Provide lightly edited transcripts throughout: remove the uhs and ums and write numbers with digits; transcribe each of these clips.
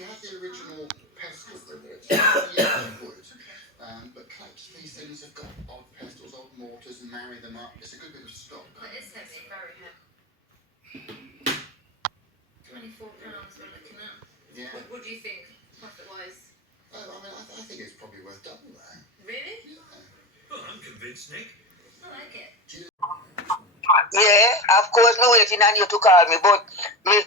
you have the original pestle with it, yeah, you would. But collect these things have got odd pestles, odd mortars, and marry them up. It's a good bit of stock. It is heavy, very heavy. £24 we're looking at. Yeah. What do you think, profit-wise? I think it's probably worth double that. Really? Yeah. Well, I'm convinced, Nick. I like it. Yeah, of course, me waiting on you to call me, but me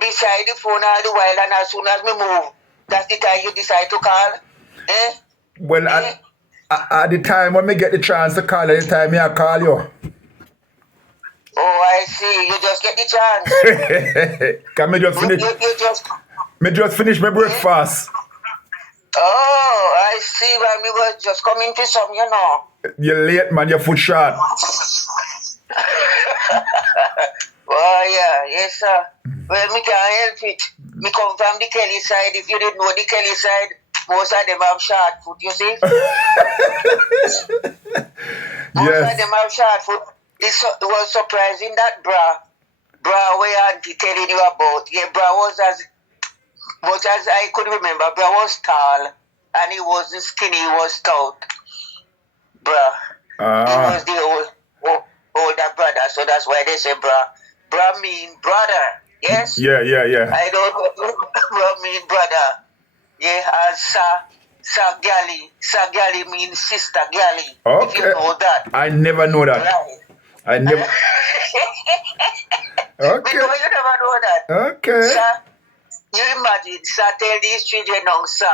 beside the phone all the while, and as soon as me move, that's the time you decide to call. Eh? Well, at the time when me get the chance to call, at the time me I call you. Oh, I see. You just get the chance. Can me just finish? Me just finish my breakfast. Oh, I see. Well, me was just coming to some, you know. You're late, man. Your foot short. Oh, yeah. Yes, sir. Well, me can't help it. Me come from the Kelly side. If you didn't know the Kelly side, most of them have short foot, you see? Most of them have short foot. It was surprising that bra where Auntie telling you about. Yeah, bra was as much as I could remember. Bra was tall and he wasn't skinny, he was stout. Bra. He was the older brother, so that's why they say bra. Bra mean brother, yes? Yeah. I don't know. Bra mean brother. Yeah, and Sa Gali means sister Gali. Okay. If you know that. I never know that. Right. I never. Okay. You never know that. Okay. Sir, you imagine, sir, tell these children now, sir,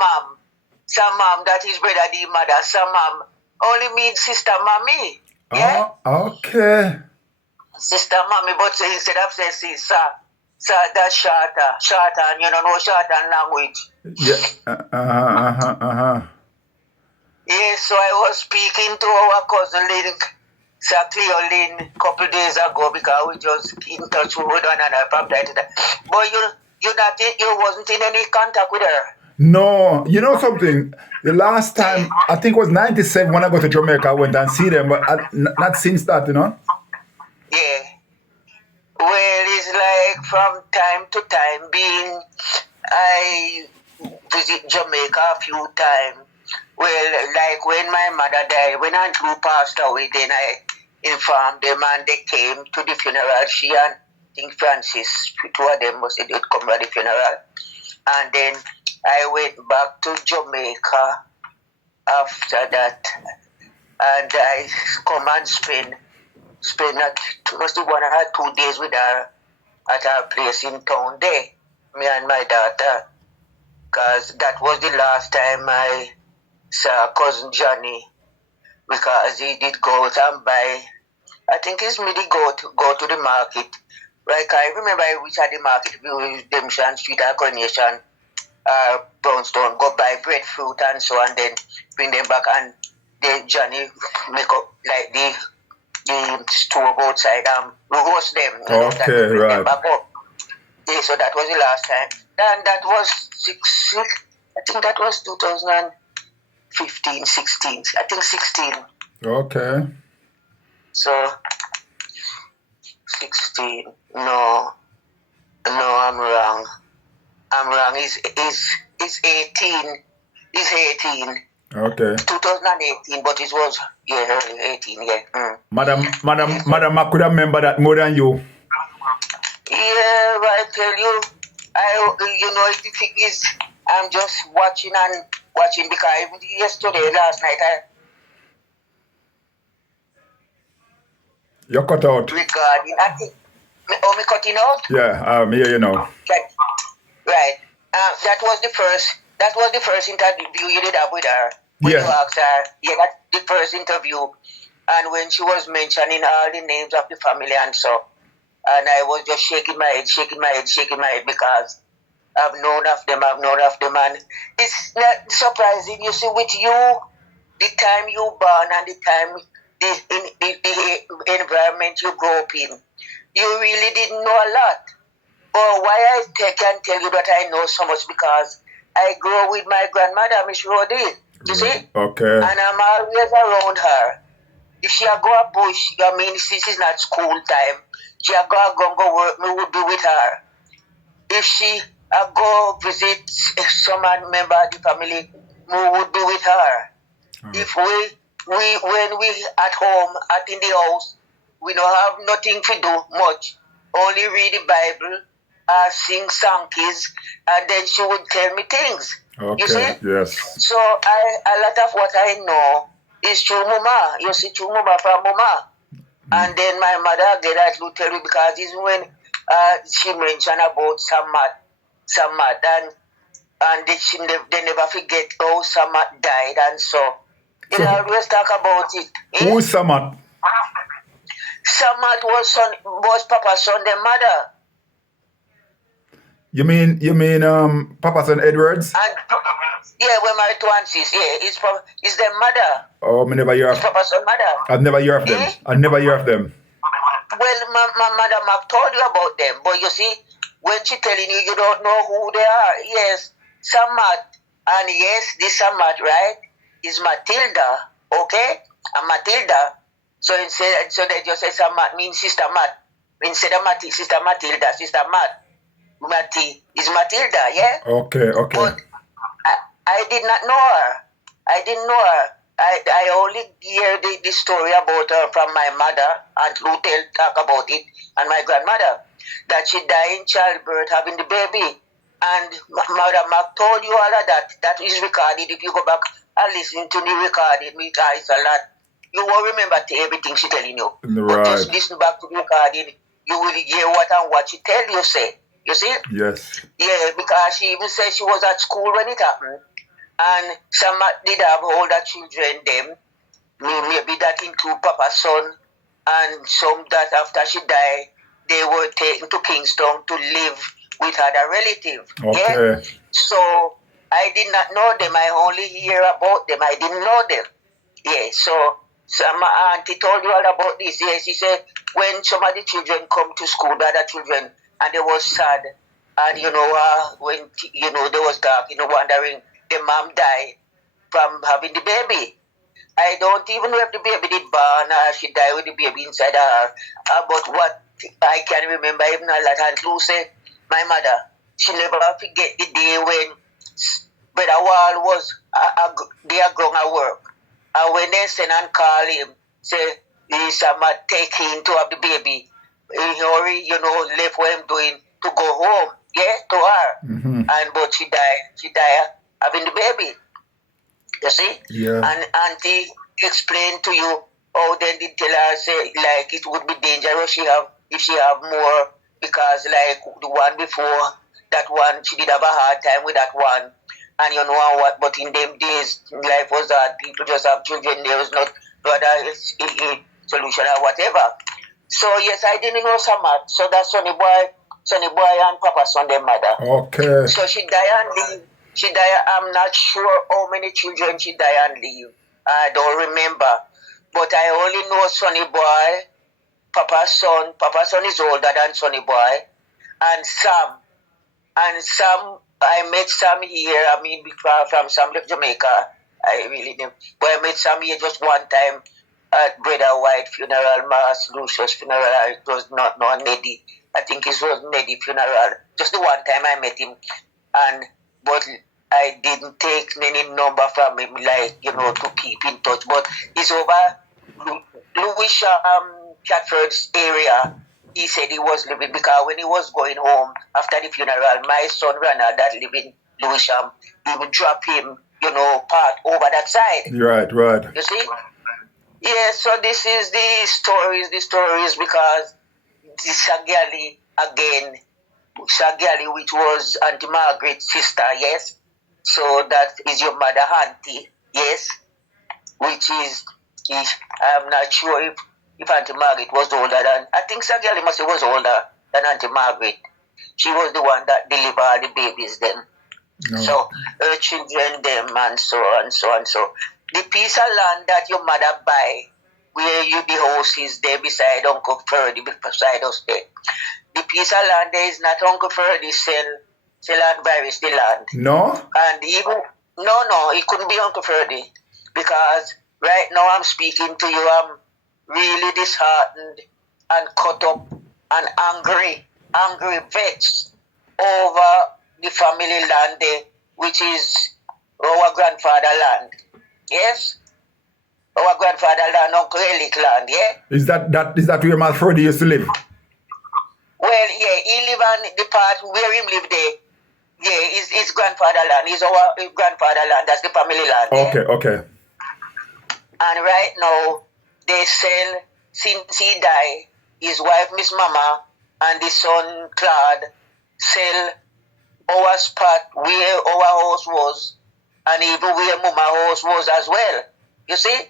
mom, that is brother, the mother, sir, mom, only means sister, mommy. Yeah? Oh, okay. Sister, mommy, but instead of saying, sir, that's shorter, and you don't know shorter language. Yeah. Yeah, so I was speaking to our cousin Lynn, Sir Cleo Lynn, a couple days ago because we just in touch with one another from time to time. But you wasn't in any contact with her. No, you know something? The last time, I think it was 97 when I go to Jamaica, I went and see them, but not since that, you know? Yeah. Well, it's like from time to time being, I visit Jamaica a few times. Well, like when my mother died, when Aunt Lou passed away, then I informed them and they came to the funeral. She and I think Francis, two of them was they'd come to the funeral. And then I went back to Jamaica after that. And I come and spend must be 1 or 2 days with her at her place in town there, me and my daughter. Because that was the last time I saw cousin Johnny, because he did go out and buy, I think it's me go to the market. Like I remember I reached at the market, Redemption Street or Coronation, Brownstone, go buy breadfruit and so, and then bring them back, and then Johnny make up like the stove outside and roast them. Okay, right. Them back up. Yeah, so that was the last time. And that was I think that was 2015, 16. I think 16. Okay. So 16. No, I'm wrong. It's 18. It's 18. Okay. 2018, but it was 18. Yeah. Madam, I could remember that more than you. Yeah, I tell you, the thing is, I'm just watching because last night, You're cut out. Regarding, I think, me cutting out? Yeah, here you know. Right. That was the first interview you did have with her. When you asked her, that's the first interview. And when she was mentioning all the names of the family and so, and I was just shaking my head because I've known of them, and it's not surprising. You see, with you, the time you born and the time the environment you grew up in, you really didn't know a lot. But why I can tell you that I know so much, because I grew up with my grandmother, Miss Rodi. You see? Okay. And I'm always around her. If she go a bush, since it's not school time, she go work, me would be with her. if she go visit some member of the family, we would be with her. If we when we at home, at in the house, we don't have nothing to do much. Only read the Bible, sing songs, and then she would tell me things. You see? Okay, yes. So a lot of what I know is through Mama. You see, through Mama from Mama. And then my mother again, I will tell you because it's when she mentioned about Samad, and they never forget how Samad died, and so they So always talk about it. who is Samat? Samad was Papa's son, their mother. You mean Papa Son Edwards? And yeah, we're married to aunties. Yeah, it's their mother. Oh, me never hear It's of. Papa's son mother. I've never hear of them. Eh? I never hear of them. Well, my mother Mark told you about them, but you see, when she telling you, you don't know who they are. Yes, Samad, and yes, this Samad, right, is Matilda, okay? And Matilda, so they just say Samad means Sister Mat. Instead of Sister Matilda, Sister Mat. Mati is Matilda, yeah? Okay. But I did not know her. I didn't know her. I only hear the story about her from my mother, Aunt Lutel talk about it, and my grandmother, that she died in childbirth having the baby. And Mother Mark told you all of that. That is recorded. If you go back and listen to the recording, because a lot, you won't remember everything she telling you. But just Right. listen back to the recording, you will hear what she tell you say. You see? Yes. Yeah, because she even said she was at school when it happened. And some did have older children, them. Maybe that include Papa's son. And some that after she died, they were taken to Kingston to live with other relatives. Yeah? Okay. So I did not know them. I only hear about them. I didn't know them. Yeah, so my auntie told you all about this. Yeah, she said when some of the children come to school, the other children, and they was sad, and when they was dark, wondering the mom died from having the baby. I don't even know if the baby did born or she died with the baby inside her. But what I can remember, even like Aunt Lou said, my mother, she never forget the day when Brother Wall was they are going to work. And when they send and call him, say, he's take him to have the baby. He hurry, left what him doing to go home, yeah, to her. Mm-hmm. But she died having the baby. You see? Yeah. And Auntie explained to you how they did tell her, say, like, it would be dangerous if she have more, because, like, the one before, that one, she did have a hard time with that one. And you know what? But in them days, life was hard. People just have children. There was no other solution or whatever. So, yes, I didn't know so much. So that's Sonny Boy and Papa's Sunday mother. Okay. So she died and leave. She died, I'm not sure how many children she died and leave. I don't remember. But I only know Sonny Boy, Papa's son. Papa's son is older than Sonny Boy. And Sam. And Sam, I met Sam here. I mean, from Sam left Jamaica. I really didn't. But I met Sam here just one time at Brother White funeral, Mass Lucius funeral. It was not Neddy. I think it was Neddy funeral. Just the one time I met him. But I didn't take any number from him, like, to keep in touch. But it's over Louis Catford's area. He said he was living, because when he was going home after the funeral, my son Ronald that lived in Lewisham, he would drop him, part over that side. Right. You see? Yeah, so this is the stories because this Sagali again, which was Auntie Margaret's sister, yes? So that is your mother, Auntie, yes? Which is I'm not sure if Auntie Margaret was older than, I think Sagali must was older than Auntie Margaret. She was the one that delivered the babies then. No. So her children, them, and so on, so on, so. The piece of land that your mother buy, where the house is there beside Uncle Ferdy, beside us there. The piece of land there is not Uncle Ferdy sell and buy the land. No? And even, no, it couldn't be Uncle Ferdy. Because right now I'm speaking to you, I'm really disheartened and cut up and angry, vexed over the family land there, which is our grandfather land. Yes? Our grandfather land, Uncle Elick land, yeah? Is that where my Freddie used to live? Well, yeah, he live on the part where him live there. Yeah, his grandfather land. It's our grandfather land. That's the family land. Okay, Yeah? okay. And right now, they sell, since he died, his wife, Miss Mama, and the son, Claude, sell our spot where our house was, and even where Mama house was as well. You see?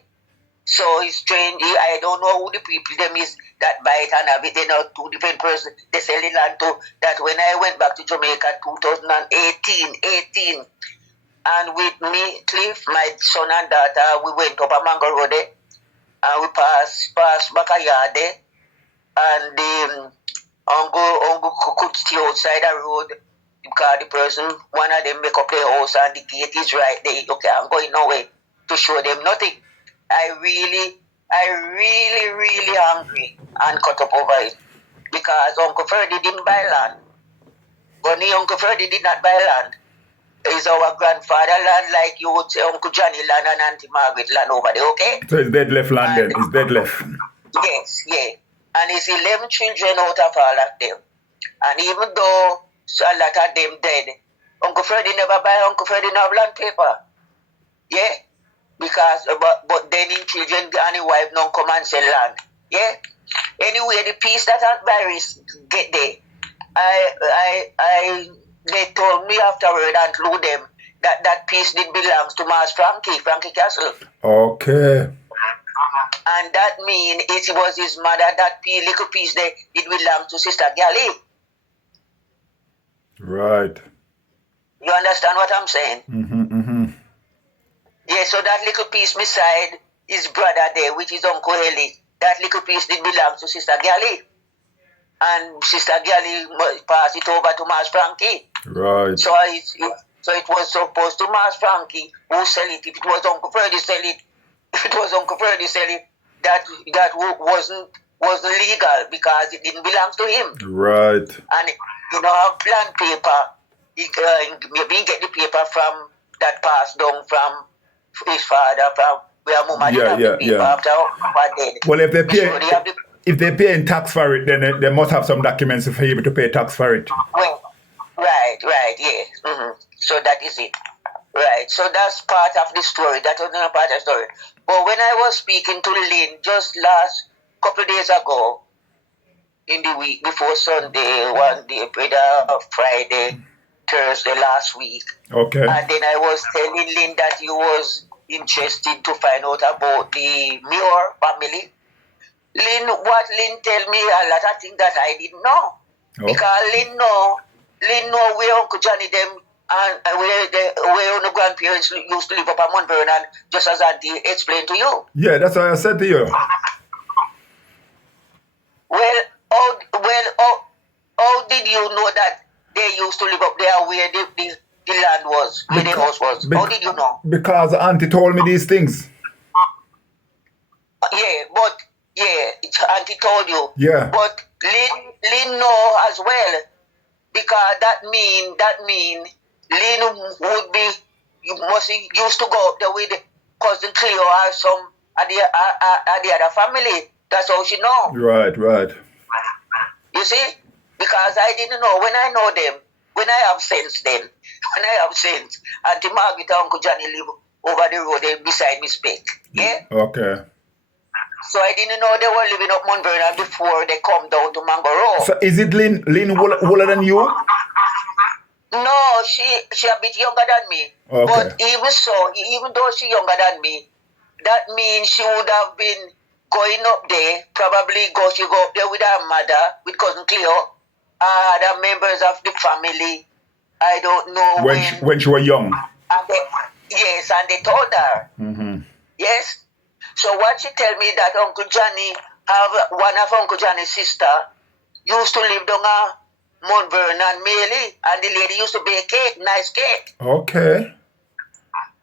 So it's strange. I don't know who the people them is that buy it and have it. They know two different persons. They sell the land to. That when I went back to Jamaica 2018, and with me, Cliff, my son and daughter, we went up a Mango Road there, and we passed back a yard there, and the uncle could stay outside the road because the person, one of them make up their house and the gate is right there. Okay, I'm going nowhere to show them nothing. I really angry and cut up over it because Uncle Ferdy didn't buy land. Bunny, Uncle Ferdy did not buy land. It's our grandfather land, like you would say Uncle Johnny land and Auntie Margaret land over there, okay? So it's dead left land then. It's dead left. Yes, yeah. And it's 11 children out of all of them. And even though a lot of them dead, Uncle Ferdy never buy Uncle Ferdy no land paper. Yeah? Because, but then in children and the wife don't come and sell land. Yeah? Anyway, the piece that Aunt Barry's get there, they told me afterward and told them that piece did belongs to Mas Frankie Castle. Okay. And that mean it was his mother, that little piece there, it belongs to Sister Gally. Right. You understand what I'm saying? Mm-hmm. Yeah, so that little piece beside his brother there, which is Uncle Ellie, that little piece did belong to Sister Gally. And Sister Gally passed it over to Mas Frankie. Right. So it was supposed to Mas Frankie who sell it. If it was Uncle Ferdy sell it, that wasn't legal because it didn't belong to him. Right. And have land paper. Maybe get the paper from that passed down from his father, from where Mama did have the paper after Papa dead. Well, if they're paying tax for it, then they must have some documents for able to pay tax for it. Well, right, yeah. Mm-hmm. So that is it. Right. So that's part of the story. That was not part of the story. But when I was speaking to Lynn just last couple of days ago, in the week before Sunday, one day, Friday, Thursday last week. Okay. And then I was telling Lynn that he was interested to find out about the Muir family. What Lynn tell me a lot of things that I didn't know. Oh. Because Lynn know where Uncle Johnny them and where the grandparents used to live up at Mount Vernon, just as Auntie explained to you. Yeah, that's what I said to you. How did you know that they used to live up there where the land was, where the house was? How did you know? Because Auntie told me these things. Auntie told you. Yeah. But Lynn know as well, because that mean Lynn would be used to go up there with cousin Cleo or some at the other family. That's how she know. Right. You see? Because I didn't know. When I know them, when I have sense, Auntie Margaret and Uncle Johnny live over the road there beside me speak. Yeah? Okay. So I didn't know they were living up Mount Vernon before they come down to Mango Road. So is it Lynn older than you? No, she a bit younger than me. Okay. But even though she younger than me, that means she would have been going up there, she go up there with her mother, with cousin Cleo, other members of the family. I don't know when she was young. And they told her. Mm-hmm. Yes. So what she tell me that Uncle Johnny one of Uncle Johnny's sister used to live down at Mount Vernon, Mealy, and the lady used to bake cake, nice cake. Okay.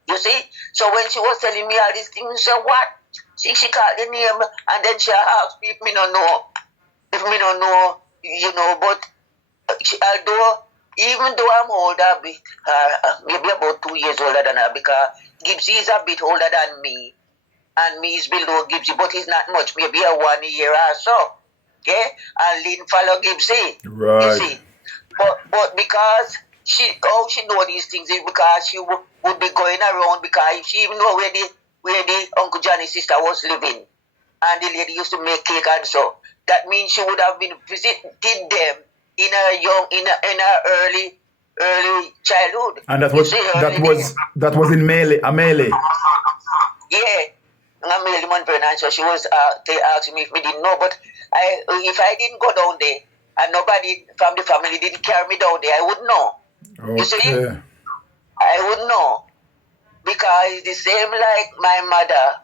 You see? So when she was telling me all these things, she said, what? She called the name, and then she asked me if me don't know, but although even though I'm older, maybe about 2 years older than her, because Gibbsy is a bit older than me, and me is below Gibbsy, but he's not much, maybe a 1 year or so. Okay? And Lynn follow Gibbsy. You Right. see. But because she know these things is because she would be going around, because if she even know where the Uncle Johnny's sister was living, and the lady used to make cake and so, that means she would have been visited them in her early childhood. And that You was see, that was in Melee. yeah. I'm Mary Monburn, and so she was they asked me if me didn't know, but if I didn't go down there and nobody from the family didn't carry me down there, I wouldn't know. You see? Okay. I wouldn't know. Because it's the same like my mother,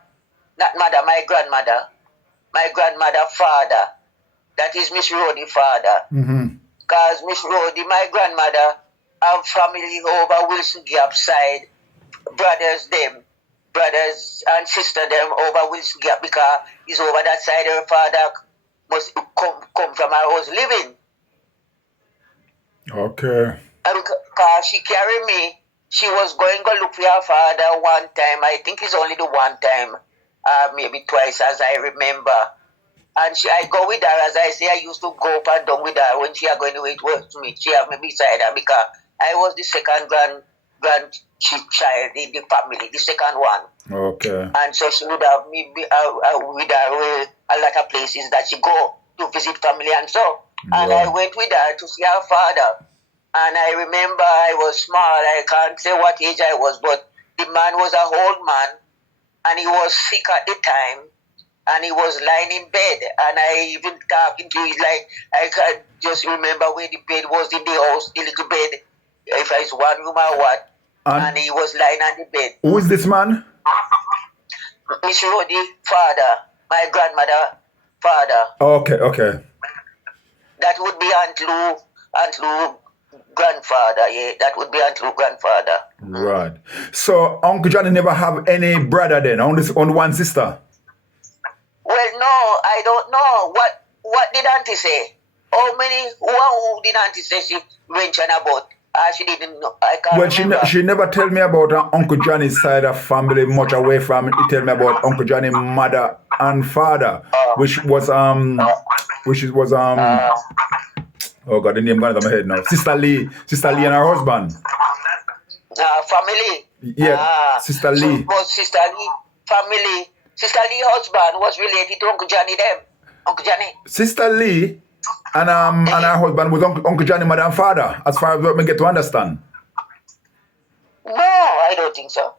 not mother, my grandmother father. That is Miss Rhodey father. Mm-hmm. Because Miss Rhodey, my grandmother, have family over Wilson Gap side, brothers and sister them over Wilson Gap, because he's over that side. Her father must come from her house living. Okay. And because she carried me, she was going to look for her father one time. I think it's only the one time, maybe twice, as I remember. And I go with her, as I say, I used to go up and down with her when she are going away to me. She have me beside her, because I was the second grandchild in the family, the second one. Okay. And so she would have me with her a lot of places that she go to visit family and so. And Right. I went with her to see her father. And I remember I was small. I can't say what age I was, but the man was an old man, and he was sick at the time, and he was lying in bed. And I even talking to him, like I can just remember where the bed was in the house, the little bed, if it's one room or what. And he was lying on the bed. Who is this man? Miss Rhodey father, my grandmother father. Okay. That would be Aunt Lou grandfather, yeah. That would be Aunt Lou grandfather. Right. So Uncle Johnny never have any brother then, only one sister? Well, no, I don't know. What did Auntie say? How many? Who did Auntie say she mentioned about? She didn't know. I can't remember. She never tell me about Uncle Johnny's side of family much away from it. He tell me about Uncle Johnny's mother and father, which was oh God, the name gone out of my head now. Sister Lee and her husband. Family. Yeah, Sister Lee. So was Sister Lee family? Sister Lee husband was related to Uncle Johnny them. Uncle Johnny. Sister Lee and her husband was Uncle Johnny mother and father, as far as what me get to understand. No, I don't think so.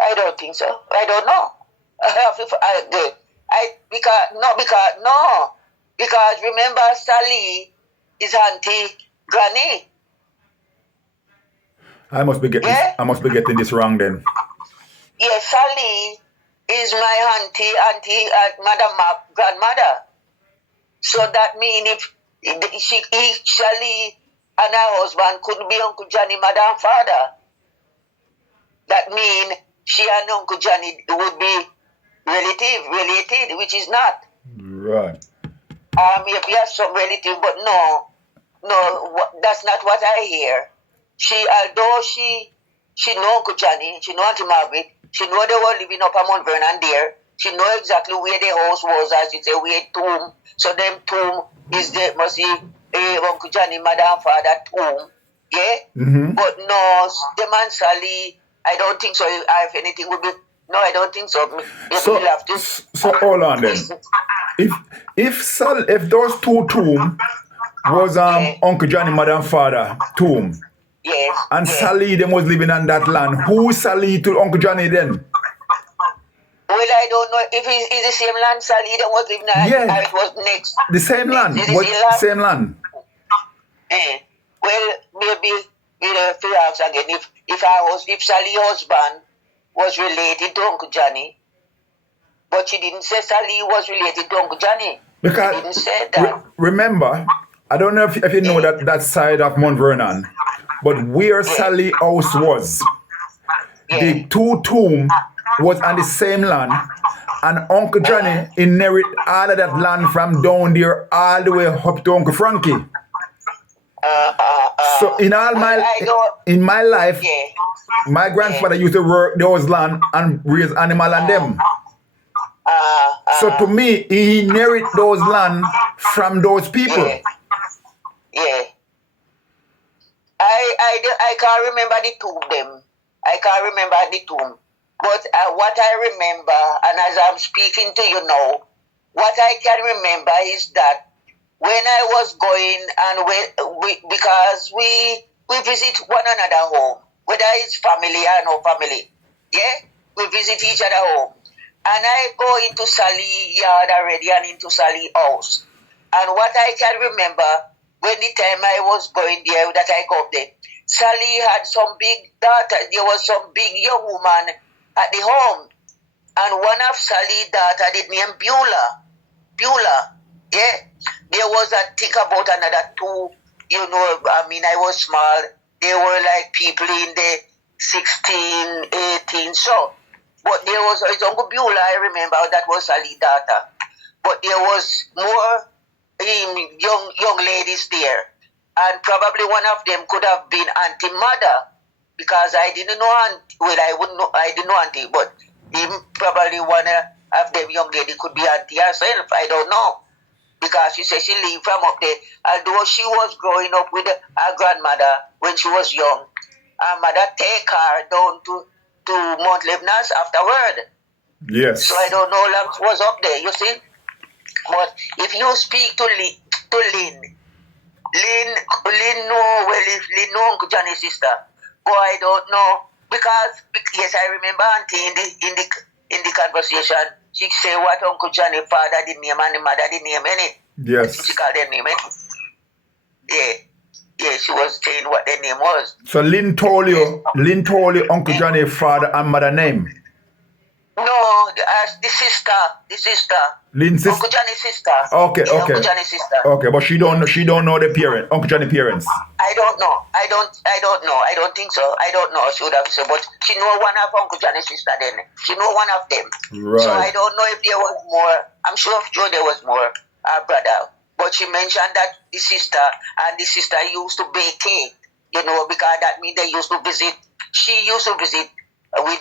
I don't know. Because remember, Sally is Auntie Granny. I must be getting this wrong then. Yes, Sally is my auntie, Madam grandmother. So that means if Sally and her husband couldn't be Uncle Johnny, mother and father, that means she and Uncle Johnny would be related, which is not. Right. Maybe some relative, but no, that's not what I hear. Although she know Uncle Johnny, she know Auntie Margaret, she know they were living up on Mount Vernon there. She know exactly where their house was, as you say, where tomb. So them tomb is the must be Uncle Johnny, mother and father tomb. Yeah? Mm-hmm. But no, them and Sally, I don't think so. If anything would be, no, I don't think so. So hold on then. If those two tomb was Uncle Johnny mother and father tomb, yes, and yes. Sally them was living on that land, who is Sally to Uncle Johnny then? Well, I don't know if it's the same land Sally them was living on, Yeah. or it was next. The same land. Is it the Same land. Well, maybe if you ask again, if Sally's husband was related to Uncle Johnny, but she didn't say Sally was related to Uncle Johnny. Because she didn't say that. Remember, I don't know if you know that side of Mount Vernon, but where Sally house was, the two tomb was on the same land, and Uncle Johnny inherit all of that land from down there all the way up to Uncle Frankie. So in all well, my I don't. in my life, Yeah. my grandfather used to work those land and raise animal and them. So to me, he inherit those land from those people. Yeah. Yeah. I can't remember the tomb them. I can't remember the tomb. But what I remember, and as I'm speaking to you now, what I can remember is that when I was going and because we visit one another home, whether it's family or no family, yeah, we visit each other home. And I go into Sally yard already and into Sally house. And what I can remember when the time I was going there that I got there, Sally had some big daughter. There was some big young woman at the home, and one of Sally's daughter, the name Beulah, yeah. There was a think about another two. I mean, I was small. They were like people in the 16, 18, so. But there was his uncle Beulah. I remember that was Sally's daughter. But there was more young ladies there, and probably one of them could have been Auntie Mother, because I didn't know Auntie. Well, I didn't know Auntie, but probably one of them young lady could be Auntie herself. I don't know, because she said she lived from up there. Although she was growing up with her grandmother when she was young, her mother take her down to Mount Lebanon afterward. Yes. So I don't know how long she was up there. You see. But if you speak to Lynn know, well, if Lynn know Uncle Johnny's sister, but I don't know, because yes, I remember Auntie in the conversation, she say what Uncle Johnny father the name and the mother the name, innit? Yes. She called their name, innit? Yeah, she was saying what their name was. So Lynn told you Uncle Johnny's father and mother name. No, the sister. Lynn's sister. Uncle Johnny's sister. Okay, yeah, okay. Uncle Johnny's sister. Okay, but she don't know the parent, Uncle Johnny's parents. I don't know. I don't know. I don't think so. I don't know. She would have said, but she know one of Uncle Johnny's sister. Then she know one of them. Right. So I don't know if there was more. I'm sure there was more. Her brother, but she mentioned that the sister used to bake cake. Because that means they used to visit. She used to visit with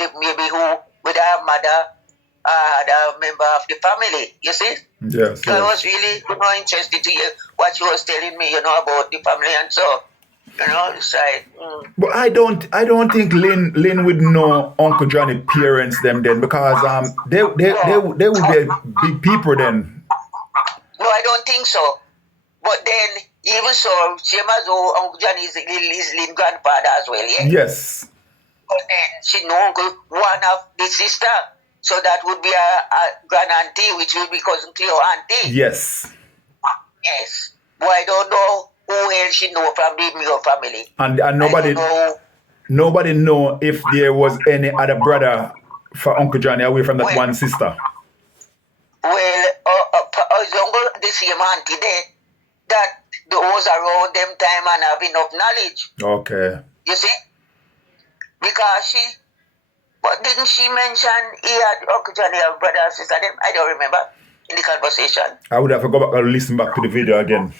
her mother, a member of the family. You see. Yes. So I was really, interested to hear what she was telling me, about the family and so, it's like. But I don't think Lynn would know Uncle Johnny parents them then, because they would be big people then. No, I don't think so. But then even so, same as Uncle Johnny is Lynn's grandfather as well, yeah. Yes. But then she know one of the sister. So that would be a grand auntie, which would be cousin Cleo auntie. Yes. Yes. But I don't know who else she know from the Muir family. And nobody know if there was any other brother for Uncle Johnny away from that one sister. Well, his uncle, the same auntie there, that was around them time and have enough knowledge. Okay. You see? Because but didn't she mention he had Uncle Johnny have brother and sister? I don't remember in the conversation. I would have to go back and listen back to the video again.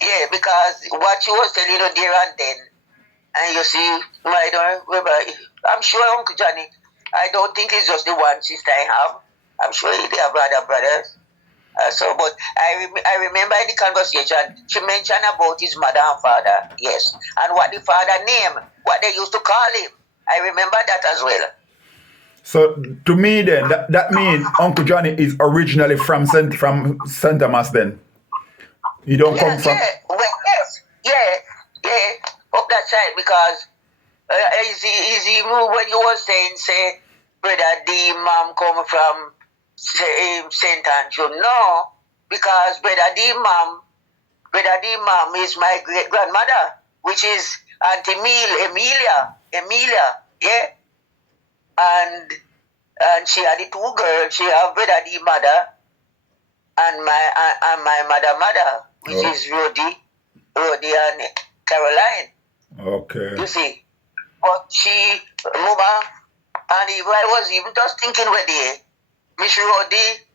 Yeah, because what she was telling you there and then, and you see, I don't remember. I'm sure Uncle Johnny, I don't think it's just the one sister I have. I'm sure they have other brothers. But I remember in the conversation, she mentioned about his mother and father, yes, and what the father name, what they used to call him. I remember that as well. So to me then, that means Uncle Johnny is originally from St. Thomas then. You don't come from... Yeah, well, yes, yeah, up that side, because easy when you were saying, say, brother D mom come from St. Andrew. No, because brother D mom is my great grandmother, which is Auntie Emilia, yeah, and she had the two girls. She had brother D mother and my mother, which is Rodi and Caroline. Okay. You see, but she, Mama, and if I was even just thinking where they, Miss Rodi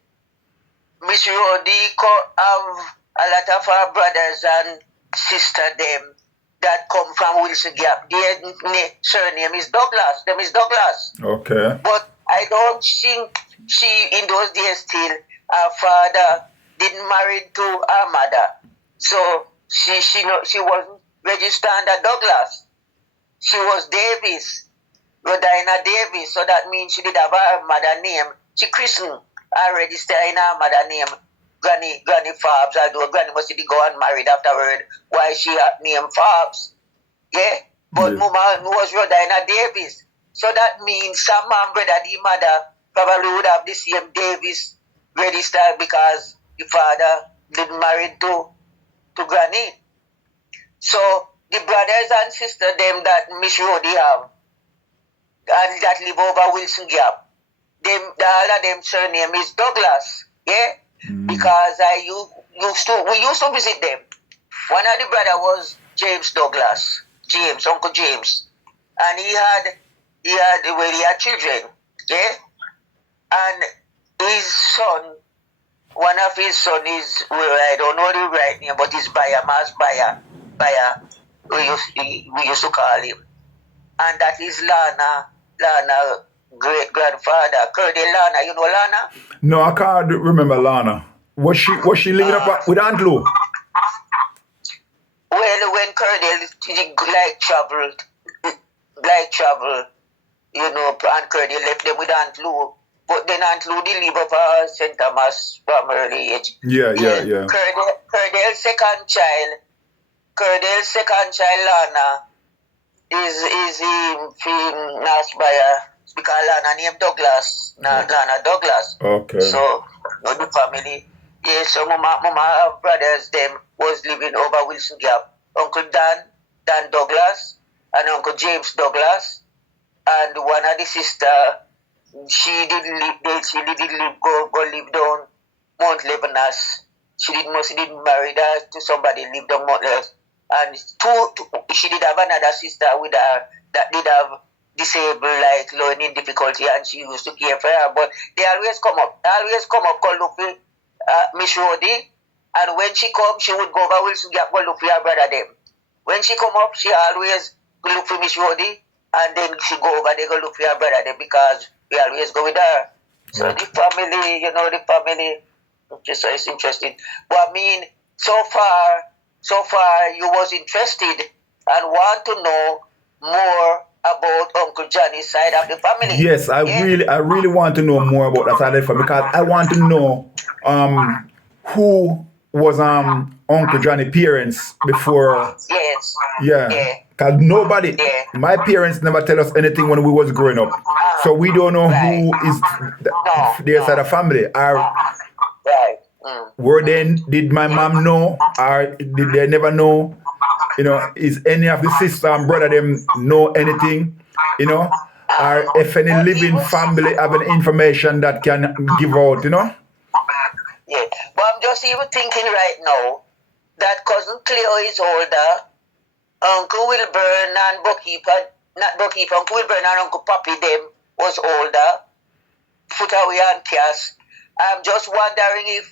have a lot of her brothers and sister them that come from Wilson Gap. Their surname is Douglas. Them is Douglas. Okay. But I don't think she, in those days still, her father didn't marry to her mother. So she wasn't registered under Douglas. She was Davis, Rodina Davis. So that means she did have her mother name. She christened her register in her mother name, Granny Forbes, although Granny must have gone and married afterward. Why she had named Forbes? Yeah? But Mama was Rodina Davis. So that means some man, brother, the mother probably would have the same Davis register because the father didn't marry to Granny. So the brothers and sisters them that Miss Rhodey have and that live over Wilson Gap, all of them surname is Douglas. Yeah? Because we used to visit them. One of the brother was James Douglas. Uncle James. And he had children. Yeah? And his son, one of his son is, well, I don't know the right name, but he's Mas Baya, we used to call him. And that is Lana great grandfather, Curdy Lana. You know Lana? No, I can't remember Lana. Was she living up with Aunt Lou? Well, when Curdy travel, you know, Aunt Curdy left them with Aunt Lou. But then Aunt Lou did live up St. Thomas from early age. Yeah. Curdy's second child, Lana, is him last by because Lana named Douglas. Lana Douglas. Okay. So the family. Yeah, so Mama brothers them was living over Wilson Gap. Uncle Dan Douglas, and Uncle James Douglas, and one of the sister, she didn't live, go live down Mount Lebanon. She didn't marry her to somebody lived on Mount Lebanon. And she did have another sister with her that did have disabled, like learning difficulty, and she used to care for her. But they always come up, call look for Miss Rhodey. And when she come, she would go over Wilson Gap, go look for her brother them. When she come up, she always go look for Miss Rhodey, and then she go over there, go look for her brother them, because we always go with her. So the family, it's interesting. But I mean, so far you was interested and want to know more about Uncle Johnny's side of the family. Yes, I really want to know more about that side of the family, because I want to know who was Uncle Johnny's parents before. Yes. Yeah. Because nobody, my parents never tell us anything when we was growing up. So we don't know who is their side of family. Right. Did my mom know, or did they never know? You know, is any of the sister and brother them know anything? You know, or if any living family have any information that can give out, you know? Yeah, but I'm just even thinking right now that Cousin Cleo is older, Uncle Wilburn and Uncle Wilburn and Uncle Poppy them was older, Footaway and Cass. I'm just wondering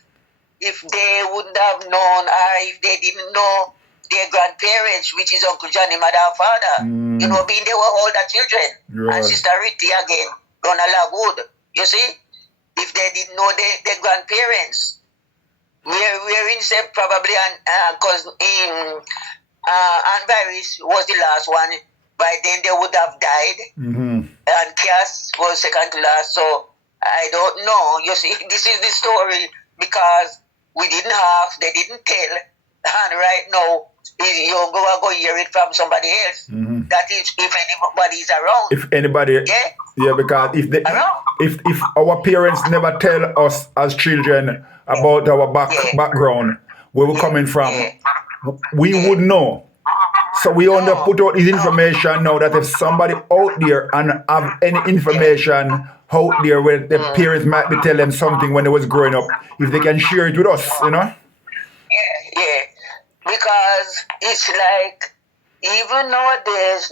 if they wouldn't have known, or if they didn't know their grandparents, which is Uncle Johnny, mother and father. You know, being they were older children. Right. And Sister Ritty again, Donna Lagwood. You see? If they didn't know their grandparents. We're in say probably, because Aunt Varys was the last one. By then they would have died. And Cass was second to last. So I don't know. You see, this is the story because we didn't ask, they didn't tell. And right now, you're going to go hear it from somebody else. That is, if anybody is around. If anybody, because if our parents never tell us as children about our background, where we're coming from, we would know. So we only put out this information now that if somebody out there and have any information out there where the parents might be telling something when they was growing up, if they can share it with us, you know? Yeah. Because it's like, even nowadays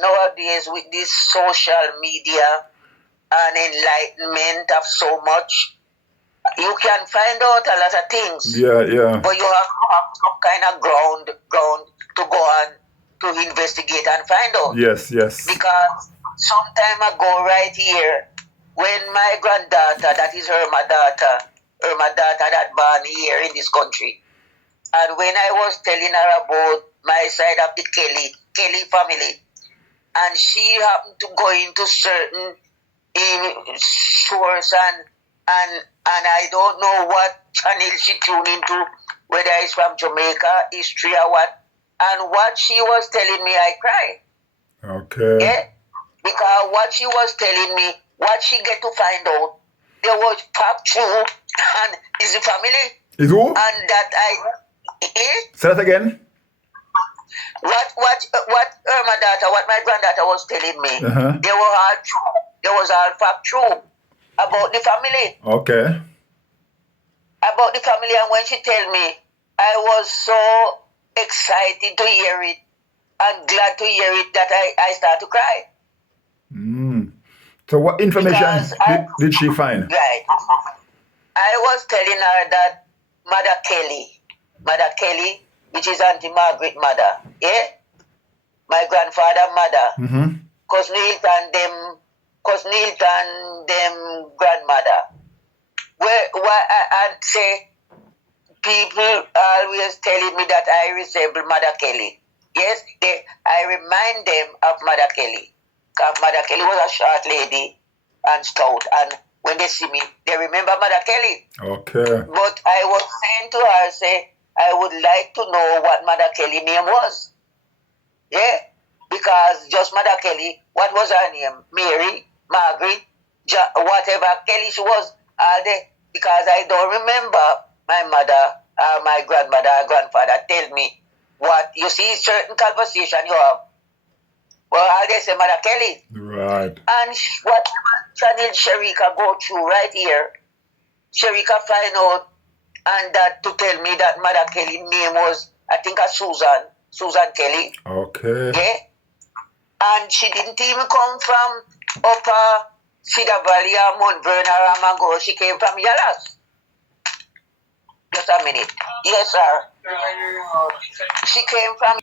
with this social media and enlightenment of so much, you can find out a lot of things. Yeah. But you have to have some kind of ground to go on to investigate and find out. Yes. Because some time ago, right here, when my granddaughter, that is my daughter that born here in this country, and when I was telling her about my side of the Kelly family, and she happened to go into certain source and I don't know what channel she tuned into, whether it's from Jamaica, history or what. And what she was telling me, I cried. Okay. Yeah? Because what she was telling me, what she get to find out, there was pop true and is the family. Is who? And that Say that again. What my daughter, what my granddaughter was telling me, Uh-huh. they were all true. There was all fact true about the family. Okay. About the family, and when she tell me, I was so excited to hear it and glad to hear it that I start to cry. So what information Because did she find? Right. I was telling her that Mother Kelly, which is Auntie Margaret mother, yeah? My grandfather mother, Mm-hmm. Cousin Hilton them grandmother. And say people always telling me that I resemble Mother Kelly. Yes, I remind them of Mother Kelly. Because Mother Kelly was a short lady and stout, and when they see me, they remember Mother Kelly. Okay. But I was saying to her, I would like to know what Mother Kelly name was. Yeah, because just Mother Kelly, what was her name? Mary, Margaret, whatever Kelly she was, because I don't remember my mother, my grandmother, grandfather tell me what, you see certain conversation you have. Well, they say Mother Kelly. Right. And whatever channel Sharika go through right here, Sharika find out and that to tell me that Mother Kelly name was, I think, Susan Kelly. Okay. Yeah. And she didn't even come from Upper Cedar Valley or Mount Vernon or Amango. She came from Yalas. Just a minute. Yes, sir. She came from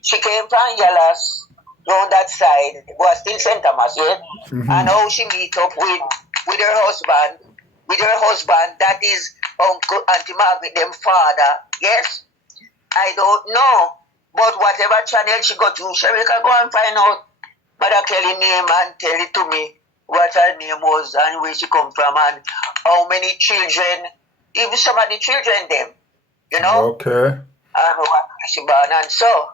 Yalas, on that side. Was still St. Thomas, yeah? Mm-hmm. And how she meet up with her husband, that is Uncle Auntie Margaret, them father, yes? I don't know. But whatever channel she go to, Sharika go and find out Mother Kelly name and tell it to me what her name was and where she come from and how many children, even some of the children them, you know? Okay. And what she born and so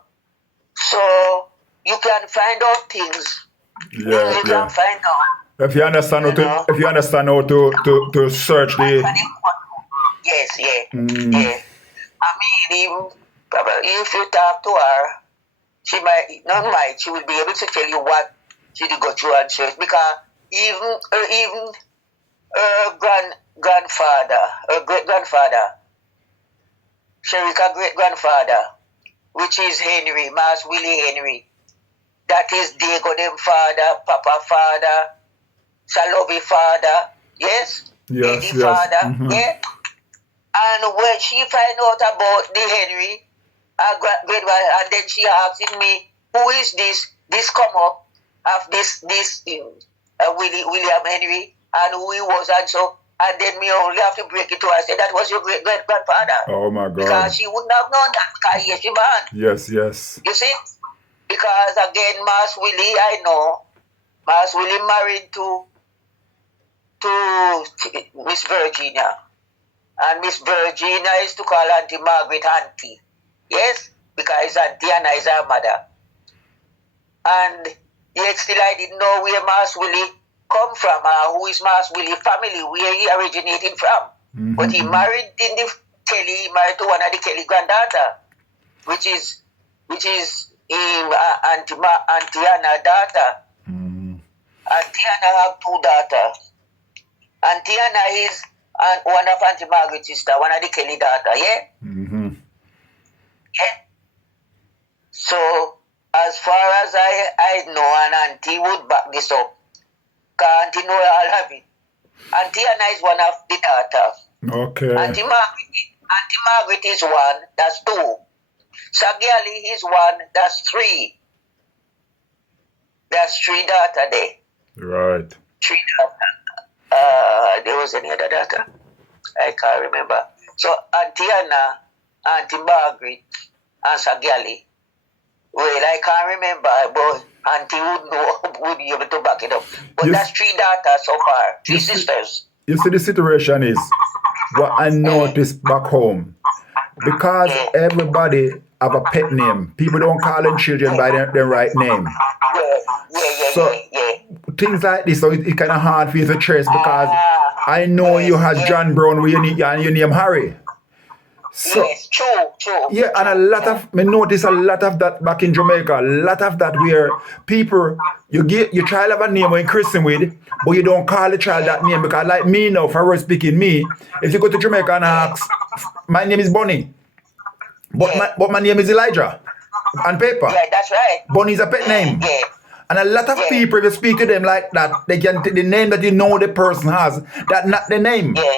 you can find out things. Yeah. You can find out. If you understand how to search the. Yes, yeah. Yeah. I mean, even probably if you talk to her, she will be able to tell you what she did go through and search, because even her grandfather, her great grandfather, Sharika great grandfather, which is Henry, Mas Willie Henry, that is Diego them father, Papa father, Salovi father, yes? Eddie father, Mm-hmm. yeah? And when she find out about the Henry, great one, and then she asking me, who is this? This come up of this William Henry, and who he was, and so, and then me only have to break it to her. I said, that was your great grandfather. Oh my God. Because she wouldn't have known that, because yes, she born. Yes. You see? Because again, Mas Willie, I know, Mas Willie married to Miss Virginia. And Miss Virginia is to call Auntie Margaret Auntie. Yes? Because Auntie Anna is her mother. And yet still I didn't know where Mas Willie come from, who is Mas Willie family, where he originated from. Mm-hmm. But he married in the Kelly, he married to one of the Kelly granddaughter, which is Auntie Anna's daughter. Mm-hmm. Auntie Anna have two daughters. Auntie Anna is one of Auntie Margaret's sister, one of the Kelly daughter, yeah? Mm-hmm. Yeah. So, as far as I know, and Auntie would back this up, because Auntie know all of it. Auntie Anna is one of the daughters. Okay. Auntie Margaret is one, that's two. Sagali is one, that's three. That's three daughter there. Right. Three daughter. There was any other daughter? I can't remember. So Auntie Anna, Auntie Margaret, and Sagali. Well, I can't remember, but Auntie would be able to back it up. But that's three daughters so far, three sisters. You see, the situation is what I noticed back home. Because everybody have a pet name. People don't call them children by their right name. So things like this, so it's kind of hard for you to trace because I know you have John Brown where you name Harry. So, yes, true. Yeah, and a lot of me notice a lot of that back in Jamaica. A lot of that where people your child have a name when christen with, but you don't call the child that name because like me now, for us speaking me, if you go to Jamaica and ask, my name is Bonnie, but my name is Elijah on paper. Yeah, that's right. Bonnie is a pet name. Yeah. And a lot of people, if you speak to them like that, they can take the name that you know the person has, that not the name. Yeah.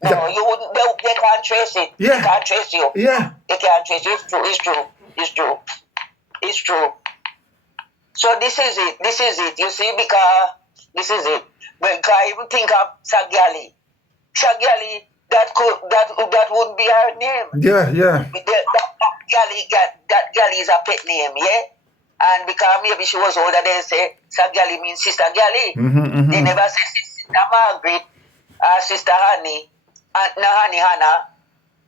No, you wouldn't. They can't trace it. Yeah. They can't trace you. Yeah. They can't trace you. It's true. So this is it. You see, because this is it. When I even think of Sagali, that would be her name. Yeah. That Gali is a pet name, yeah. And because maybe she was older, they say Sagali means Sister Gali. Mm-hmm. They never say Sister Margaret or Sister Honey. Honey Hannah,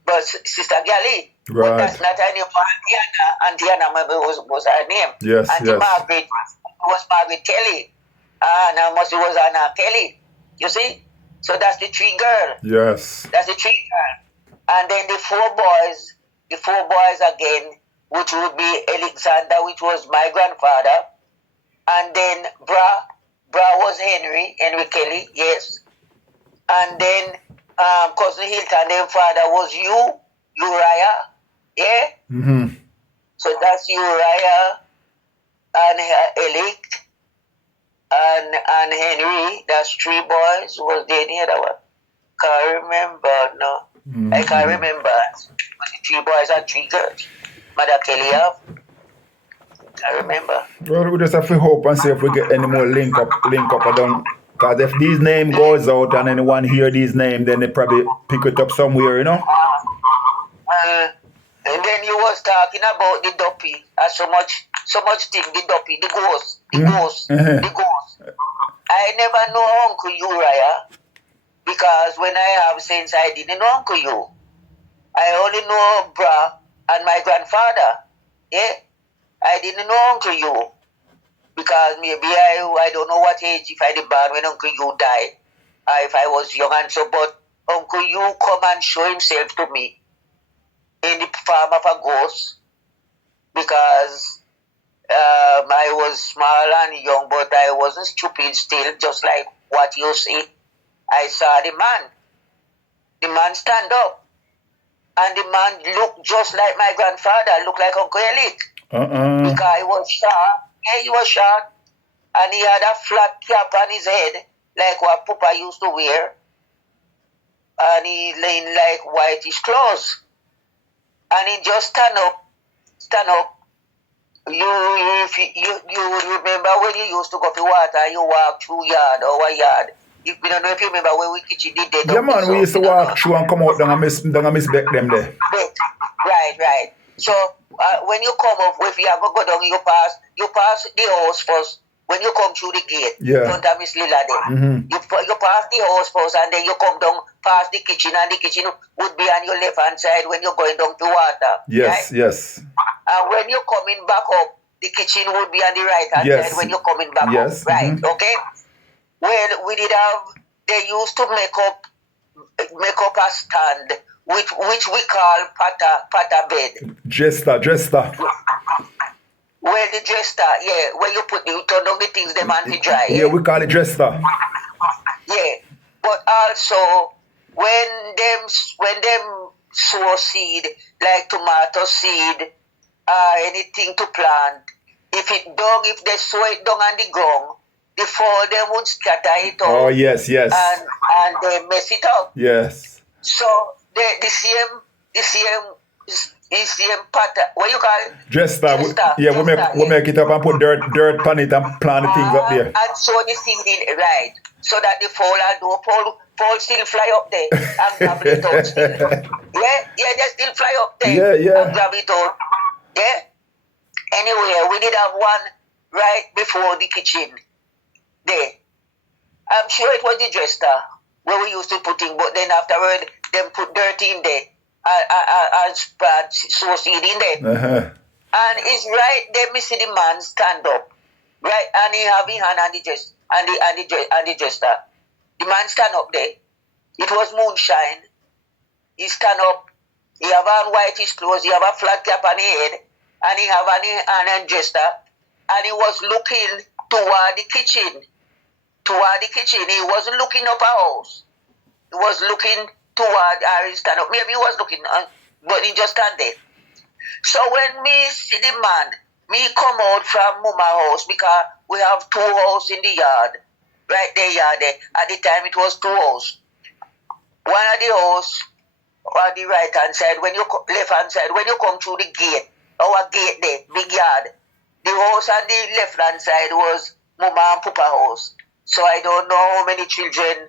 but Sister Gali. Right. But that's not her name for Auntie Anna. Auntie Anna maybe was her name. Yes, Auntie Margaret was Margaret Kelly. Anna must was Anna Kelly. You see? So that's the three girl. Yes. That's the three girl. And then the four boys again, which would be Alexander, which was my grandfather. And then Bra was Henry Kelly, yes. And then Cousin Hilton, their father was Uriah, yeah? Mm-hmm. So that's Uriah and Elick and Henry, that's three boys. Was there any other one? Can't remember, no. Mm-hmm. I can't remember. But the three boys and three girls. Mother Kelly have. I remember. Well, we just have to hope and see if we get any more link up or down. Because if these name goes out and anyone hear these names, then they probably pick it up somewhere, you know? And then you was talking about the duppy. So much thing, the duppy, the ghost. I never know Uncle Uriah because when I have sense, I didn't know Uncle U. I only know Bra and my grandfather. Yeah? I didn't know Uncle U. Because maybe I don't know what age, if I did born when Uncle U died, if I was young and so, but Uncle U come and show himself to me in the form of a ghost because I was small and young, but I wasn't stupid still, just like what you see. I saw the man stand up, and the man looked just like my grandfather, looked like Uncle Elick. Because he was short. Yeah, he was short, and he had a flat cap on his head, like what Papa used to wear, and he laying like whitish clothes, and he just stand up. You would remember when you used to go for water, you walk through yard or a yard. We don't know if you remember when we kitchen did that. Yeah, man, we used to walk through and come out down and miss back them there. Right. So when you come up, if you have to go down, you pass the house first. When you come through the gate, front of Miss Lila there, you pass the house first, and then you come down past the kitchen, and the kitchen would be on your left hand side when you're going down to water. Yes, right? yes. And when you're coming back up, the kitchen would be on the right hand side when you're coming back up. Right? Okay. Well, they used to make up a stand, which we call pata bed. Jester. Well, the jester, where you turn down the things them and to dry. Yeah, we call it jester. Yeah, but also when them sow seed like tomato seed, anything to plant, if they sow it down on the ground, the fall them would scatter it out. Oh yes. And they mess it up. Yes. So the same pattern. What you call it? Jester. Jester. Yeah, we make it up and put dirt on it and plant the things up there. And so the seed in right, so that the fall and do fall still fly up there and grab it out still. Yeah, they still fly up there and grab it out. Yeah. Anyway, we did have one right before the kitchen there. I'm sure it was the dresser where we used to put in, but then afterward, them put dirt in there and sow seed in there. And it's right there, me see the man stand up, right, and he have his hand on the dresser, and the dresser. The man stand up there. It was moonshine. He stand up. He have on whitish clothes. He have a flat cap on his head, and he have an dresser, and he was looking toward the kitchen. He wasn't looking up a house. He was looking toward he stand up. Maybe he was looking, but he just stand there. So when me see the man, me come out from Mama house because we have 2 houses in the yard. Right there, yard there. At the time it was 2 houses. One of the house on the right hand side, left hand side, when you come through the gate, our gate there, big yard. The house on the left hand side was Mama and Papa house. So I don't know how many children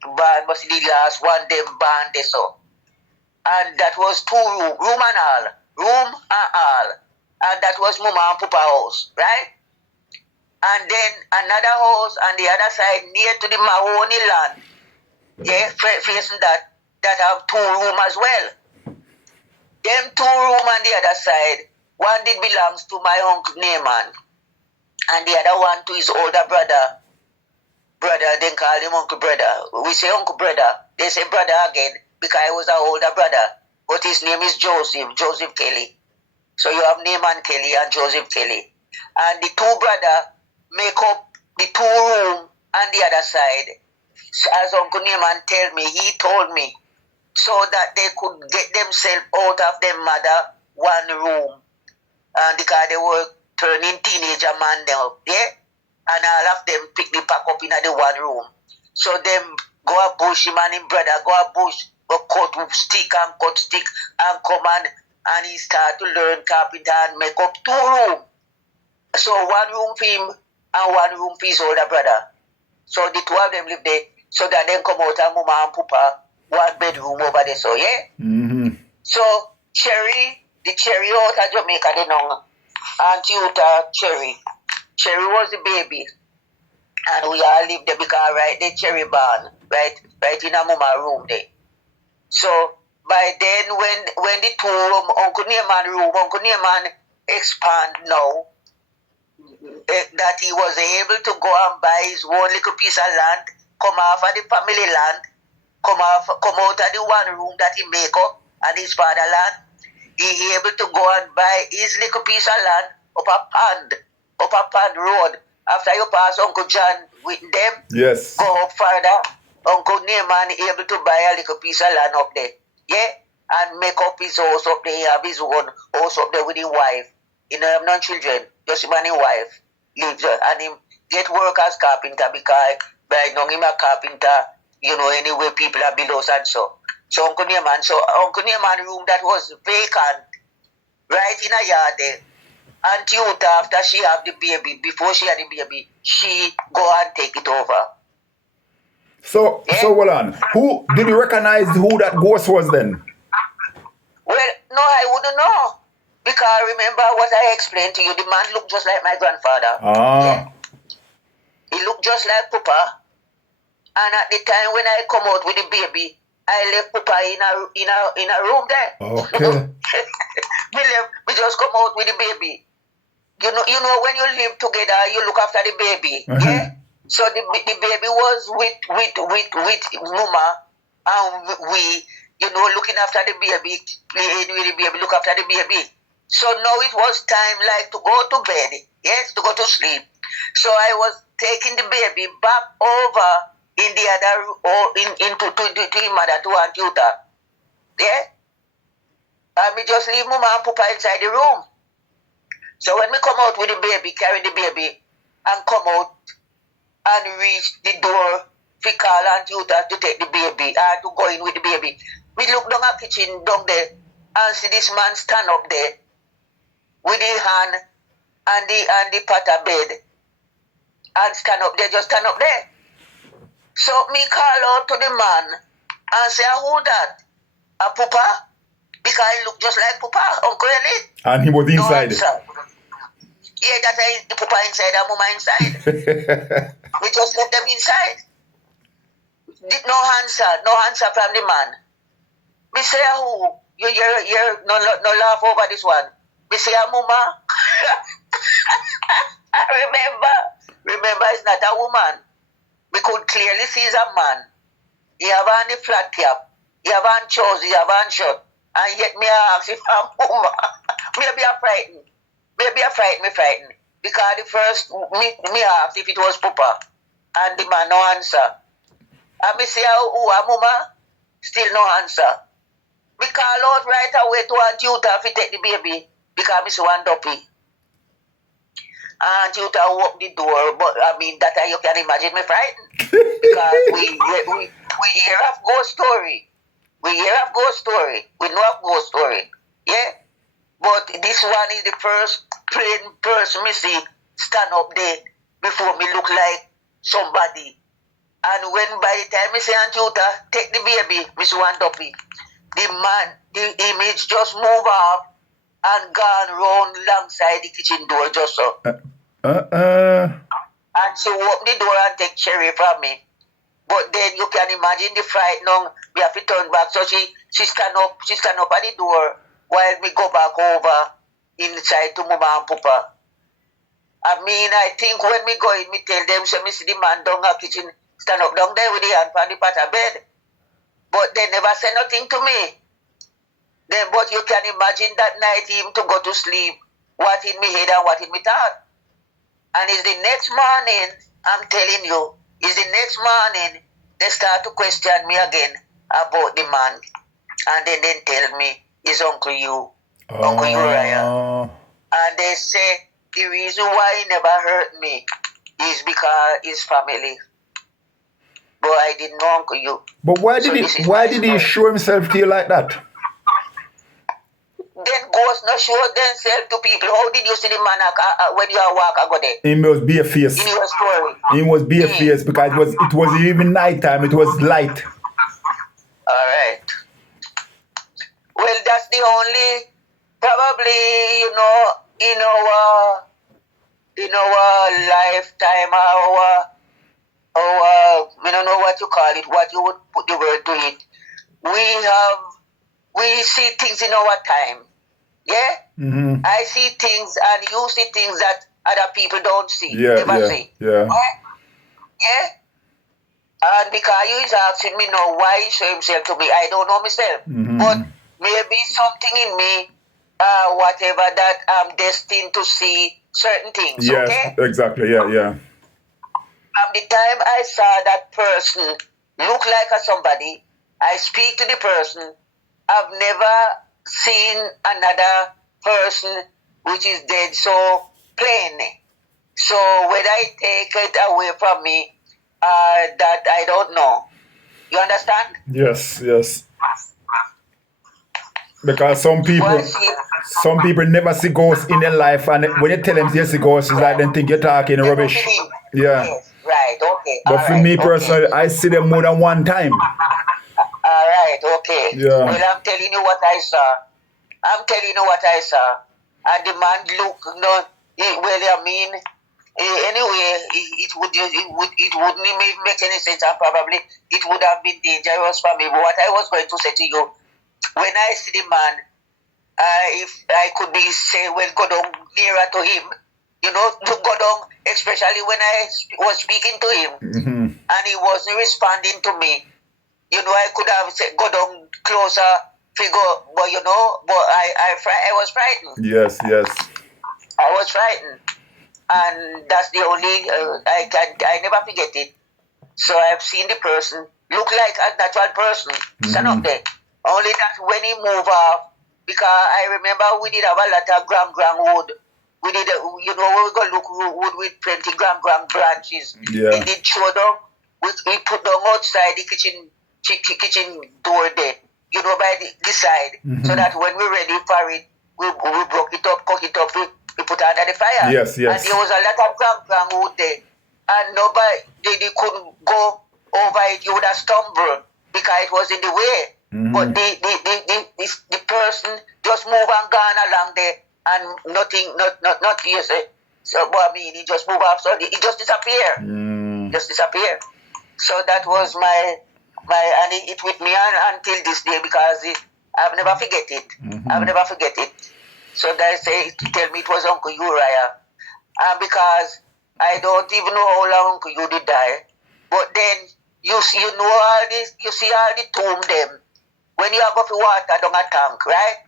born, but the last one them born there so. And that was 2 room and all. And that was Mama and Papa house, right? And then another house on the other side near to the Mahoney land, yeah, facing that have 2 rooms as well. Them 2 rooms on the other side, one did belongs to my uncle Naaman, and the other one to his older brother. They call him uncle brother. We say uncle brother, they say brother again because I was an older brother. But his name is Joseph Kelly. So you have Naaman Kelly and Joseph Kelly. And the 2 brothers make up the 2 rooms on the other side. So as Uncle Naaman he told me, so that they could get themselves out of their mother one room. And because they were turning teenager man now, yeah? And all of them pick the pack up in the one room. So them go a bush, him and him brother go a bush, go cut stick and come and he start to learn carpenter and make up 2 rooms. So 1 room for him and 1 room for his older brother. So the 2 of them live there, so that they come out and Mama and Papa 1 bedroom over there, so yeah? So the Cherry out of Jamaica, they know, Auntie Uta Cherry was the baby, and we all lived there because right there Cherry born, right in a Mama room there. So by then when the 2 room, Uncle Naaman expand now, that he was able to go and buy his own little piece of land, come off of the family land, come out of the 1 room that he make up and his father land. He able to go and buy his little piece of land up a pond road. After you pass Uncle John with them, yes, go up further, Uncle Naaman able to buy a little piece of land up there, yeah, and make up his house up there. He have his own house up there with his wife. He don't have no children, just him and his wife live there, and him get work as carpenter because by now him a carpenter, anyway people are below and so. So Uncle Naaman room that was vacant, right in a yard there. Auntie Uta, after she had the baby, before she had the baby, she go and take it over. So hold on. Who did you recognize who that ghost was then? Well, no, I wouldn't know. Because remember what I explained to you, the man looked just like my grandfather. Yeah? He looked just like Papa. And at the time when I come out with the baby, I left Papa in a room there. Okay. we just come out with the baby. You know when you live together, you look after the baby. Yeah. So the baby was with Mama, and we, looking after the baby, playing with the baby, look after the baby. So now it was time like to go to bed, yes, to go to sleep. So I was taking the baby back over in the other, or to his mother, to Aunt Uta. Yeah? And we just leave Mama and Papa inside the room. So when we come out with the baby, carry the baby, and come out and reach the door fi call Aunt Utah to take the baby, or to go in with the baby. Me look down at kitchen down there and see this man stand up there with his hand and the pot of bed and stand up there, just stand up there. So me call out to the man and say, who that? A Papa? Because he look just like Papa, Uncle Ellie. And he was No inside. answer. Yeah, that's the Papa inside and Mama inside. We just let them inside. No answer from the man. Me say, who? You no laugh over this one. Me say, Mama. Remember, it's not a woman. We could clearly see it's a man. He have on the flat cap. He have on trousers, he have on shirt. And yet me ask if I'm woman. Maybe I'm frightened. Me frightened. Because the first, me asked if it was Papa. And the man no answer. And me say, who a mama? Still no answer. Me call out right away to Aunt Utah to take the baby. Because me see one duppy. Aunt Utah open the door. But I mean, that you can imagine me frightened. Because we hear of ghost story. We hear of ghost story. We know of ghost story. Yeah? But this one is the first plain person me see stand up there before me look like somebody. And when by the time me say Aunt Utah, take the baby, me see one duppy. The image just move off and gone round alongside the kitchen door just so. And she open the door and take Cherry from me. But then you can imagine the fright now. We have to turn back. So she stand up at the door while we go back over inside to Mama and Papa. I mean, I think when we go in, me tell them, so me see the man down the kitchen, stand up down there with the hand on the pot of bed. But they never say nothing to me. Then, but you can imagine that night him to go to sleep, what in me head and what in me thought. And it's the next morning, I'm telling you, it's the next morning, they start to question me again about the man. And then they tell me, it's Uncle Uriah. And they say, the reason why he never hurt me is because his family. But I didn't know Uncle You. But why did he show himself to you like that? Then ghosts not show themselves to people. How did you see the man when you walk and go there? He must be a face. In your story. He must be a face because it was even night time. It was light. All right. Well, that's the only, probably, in our lifetime, we don't know what you call it, what you would put the word to it. We see things in our time. Yeah? Mm-hmm. I see things and you see things that other people don't see. Yeah. Yeah? And because you is asking me now why he show himself to me, I don't know myself. Mm-hmm. But maybe something in me, whatever, that I'm destined to see certain things. Yes, okay? exactly. Yeah. From the time I saw that person look like somebody, I speak to the person. I've never seen another person which is dead so plain. So whether I take it away from me, that I don't know. You understand? Yes. Because some people never see ghosts in their life, and when you tell them you see ghosts, it's like they think you're talking rubbish. Yeah. Yes, right, okay. But for me personally, I see them more than one time. All right, okay. Yeah. Well, I'm telling you what I saw. And the man look, anyway, it wouldn't make any sense, and probably it would have been dangerous for me. But what I was going to say to you, when I see the man, if I could be say, well, go down nearer to him, to go down, especially when I was speaking to him, Mm-hmm. and he wasn't responding to me. I could have said, go down closer, figure, but I was frightened. Yes. I was frightened. And that's the only, I never forget it. So I've seen the person look like a natural person, stand up there. Only that when he move off, because I remember we did have a lot of gram wood. We did, we go look wood with plenty gram branches. Yeah. They did show down. we put them outside the kitchen door there, you know, by the side, so that when we're ready for it, we broke it up, cook it up, we put it under the fire. Yes, yes. And there was a lot of ground wood there, and nobody, they couldn't go over it. You would have stumbled because it was in the way. But the person just move and gone along there, and nothing, not you say. So, but I mean, he just move off, so he just disappeared. Just disappeared. So that was my and it with me until this day, because I've never forget it. I've never forget it. So they say, tell me it was Uncle Uriah, because I don't even know how long Uncle you did die. But then you know all this, you see all the tomb them when you have got water down a tank, right?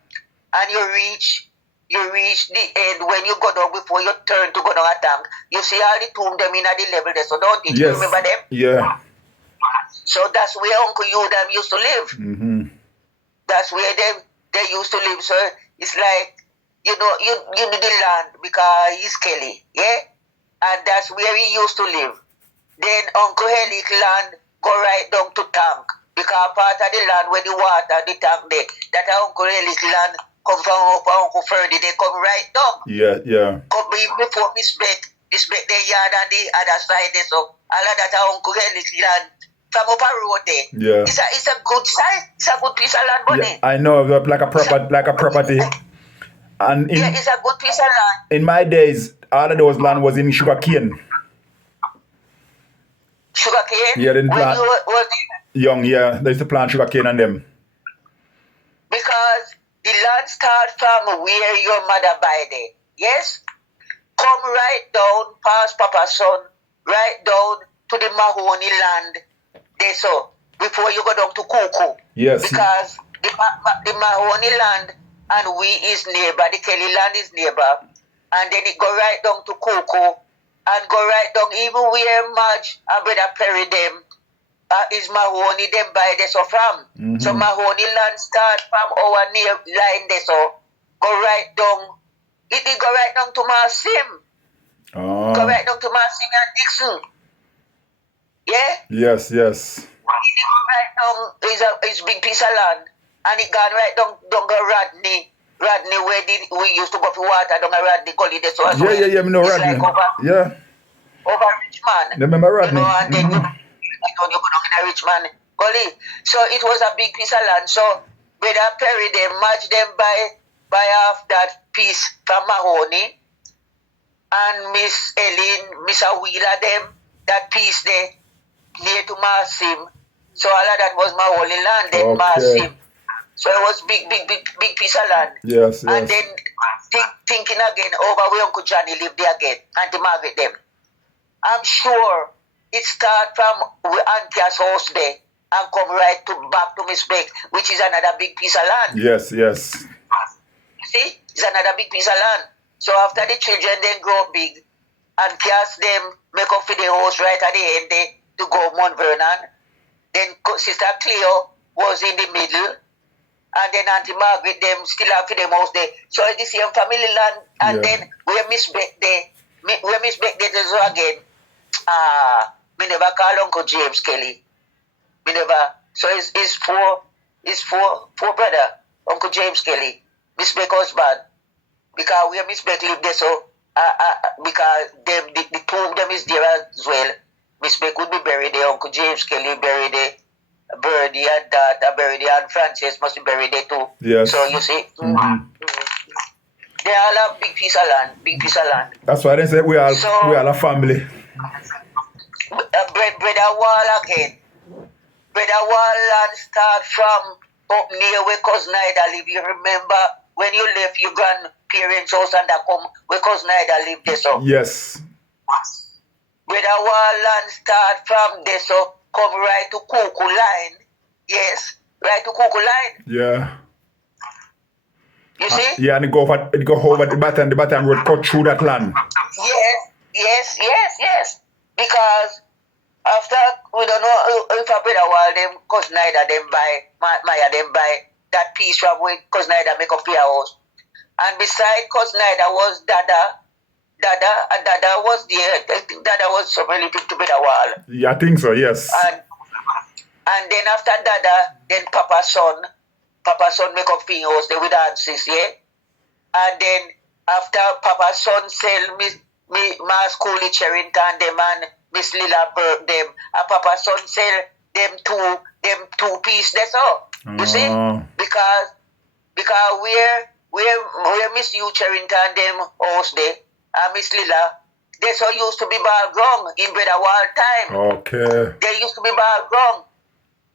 And you reach the end when you go down before you turn to go down a tank. You see all the tomb them in at the level there, so don't you remember them? Yeah. So that's where Uncle you them used to live. That's where they used to live. So it's like, you know the land because he's Kelly, yeah? And that's where he used to live. Then Uncle Helic land go right down to tank, because part of the land where the water, the tank there, that Uncle Helic land come from Uncle Ferdy, they come right down. Yeah. Come before Miss Beck their yard and the other side there, so all of that Uncle Helic land from up a road there. Yeah. It's a good site, it's a good piece of land, buddy. Yeah, I know, like a property. And Yeah, it's a good piece of land. in my days, all of those land was in sugarcane. Sugarcane? Yeah, they didn't When plant. you was Young, yeah, they used to plant sugarcane on them. because the land start from where your mother buy there. Yes? Come right down past Papa's son, right down to the Mahoney land there, so before you go down to Kuku. Yes. Because the Mahoney land and we is neighbor, the Kelly land is neighbor, and then it go right down to Kuku and go right down even where Madge and Brother Perry them is Mahoney them by there so from. So Mahoney land start from our near line there, so go right down. It go right down to Marsim. Oh. Go right down to Marsim and Dixon. Yeah? Yes. It go right down is big piece of land. And it gone right down to Rodney. Rodney where we used to go for water down a Rodney gully there, so as well. Yeah, me know It's Rodney. like over Richmond. Remember Rodney? You know, and then you go down in a Richmond gully. So it was a big piece of land. So Brother Perry, they match them by half that piece from Mahoney. And Miss Ellen, Miss Awila, them, that piece there, near to Marsim. So all of that was my holy land, then Marsim. So it was big piece of land. Yes. And then thinking again over where Uncle Johnny lived there again, Auntie Margaret them. I'm sure it start from Auntie's house there and come right back to Miss Beck, which is another big piece of land. Yes. You see? It's another big piece of land. So after the children then grow big and cast them, make up for the house right at the end there to go Mount Vernon. Then Sister Cleo was in the middle. And then Auntie Margaret them still have for them house there. So it's the same family land. And then where Miss Beck there, so again, me never call Uncle James Kelly. Me never. So it's four brother, Uncle James Kelly, Miss Beck husband. Because where Miss Beck lived there, so because them the two of them is there as well. Miss Beck would be buried there, Uncle James Kelly buried there, Birdie and that buried there, and Frances must be buried there too. Yes. So you see, they all have big piece of land. That's why they say we are a family. Brother Wall again. Brother Wall land start from up near where Cousin Ida live. You remember when you left your grandparents' house and that come where Cousin Ida lived there, so? Yes. Brother Wall land start from there, so come right to Kuku line. Yes, right to Kuku line. Yeah. You see? Yeah, and it go over the Baton Road, cut through that land. Yes. Because after, we don't know if a Brother Wall, them, Cousin Ida, them buy, Maya, them buy that piece from where Cousin Ida make up your house. And beside Cousin Ida was Dada Dada was there. I think Dada was some relative to Bedawal. Yeah, I think so, yes. And then after Dada, then Papa's son make up thing house there with dances, yeah? And then after Papa's son sell me Mas Cooley Cherrington them and Miss Lila Burke them, and Papa's son sell them two piece, that's all. You see? Because where Miss U Cherrington them house there, and Miss Lila, that's all used to be ball ground in Bedawal time. Okay. There used to be ball ground.